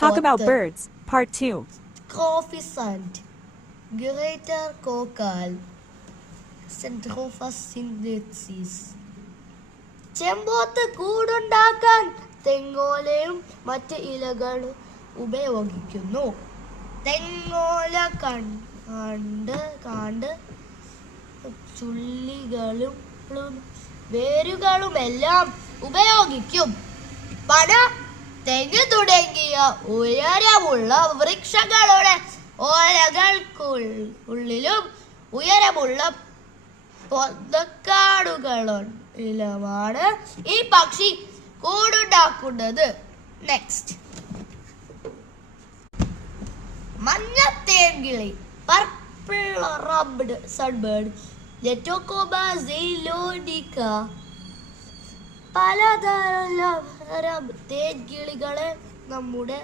Talk about birds, part 2. Coefficient greater cocal synthesis. ചെമ്പോത്ത് കൂടുണ്ടാക്കാൻ തെങ്ങോലയും മറ്റ് ഇലകളും ഉപയോഗിക്കുന്നു. തെങ്ങോല കാണ്ട് ചുള്ളികളും വേരുകളുമെല്ലാം ഉപയോഗിക്കും. പന, തെങ്ങ് തുടങ്ങിയ ഉയരമുള്ള വൃക്ഷങ്ങളുടെ ഓലകൾക്കുള്ളിലും ഉയരമുള്ള പൊന്തക്കാടുകളിലുമാണ് ഈ പക്ഷി കൂടുണ്ടാക്കുന്നത്. നെക്സ്റ്റ്, മഞ്ഞത്തേൻകിളി പർപ്പിൾ റബ്ഡ് സൺബേർഡ് ലെറ്റോകോബ സൈലോനിക്ക. പലതരം തേൻകിളികളെ നമ്മുടെ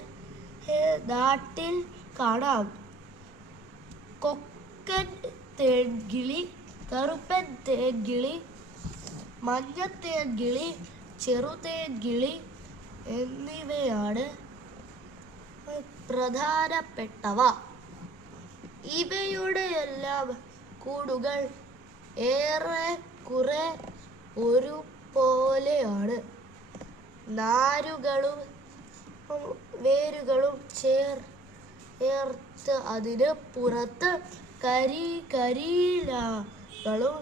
നാട്ടിൽ കാണാം. കൊക്കൻ തേൻകിളി, കറുപ്പൻ തേൻകിളി, മഞ്ഞത്തേൻകിളി, ചെറുതേൻകിളി എന്നിവയാണ് പ്രധാനപ്പെട്ടവ. ഇവയുടെ എല്ലാം കൂടുകൾ ഏറെക്കുറെ ഒരുപോലെയാണ്. നാരുകളും വേരുകളും ചേർത്ത് അതിന് പുറത്ത് കരിയിലകളും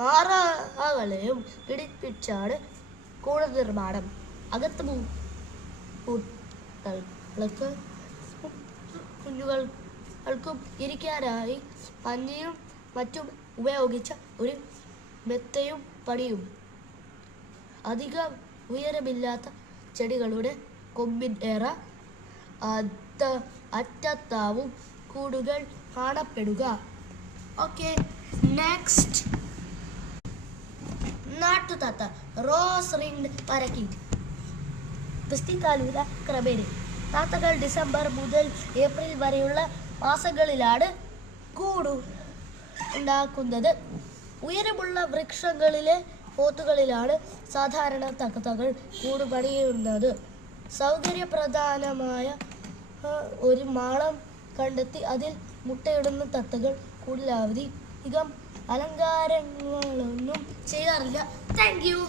മാറകളെയും പിടിപ്പിച്ചാണ് കൂട് നിർമ്മാണം. അകത്ത് കുഞ്ഞുങ്ങൾക്കും ഇരിക്കാനായി പഞ്ഞിയും മറ്റും ഉപയോഗിച്ച ഒരു മെത്തയും പണിയും. അധികം ഉയരമില്ലാത്ത ചെടികളുടെ കൊമ്പിൻ അറ്റത്താവും കൂടുകൾ കാണപ്പെടുക. ഓക്കെ, നെക്സ്റ്റ്, നാട്ടുതത്ത റോസ് റിംഗ്ഡ് പാരക്കീറ്റ്. ക്രിസ്ത്യകാലൂല ക്രമേണ താത്തകൾ ഡിസംബർ മുതൽ ഏപ്രിൽ വരെയുള്ള മാസങ്ങളിലാണ് കൂടു ഉണ്ടാക്കുന്നത്. ഉയരമുള്ള വൃക്ഷങ്ങളിലെ പോത്തുകളിലാണ് സാധാരണ തത്തകൾ കൂട് പണിയുന്നത്. സൗകര്യപ്രധാനമായ ഒരു മാളം കണ്ടെത്തി അതിൽ മുട്ടയിടുന്ന തത്തകൾ കൂടുതലധികം അലങ്കാരങ്ങളൊന്നും ചെയ്യാറില്ല. Thank you.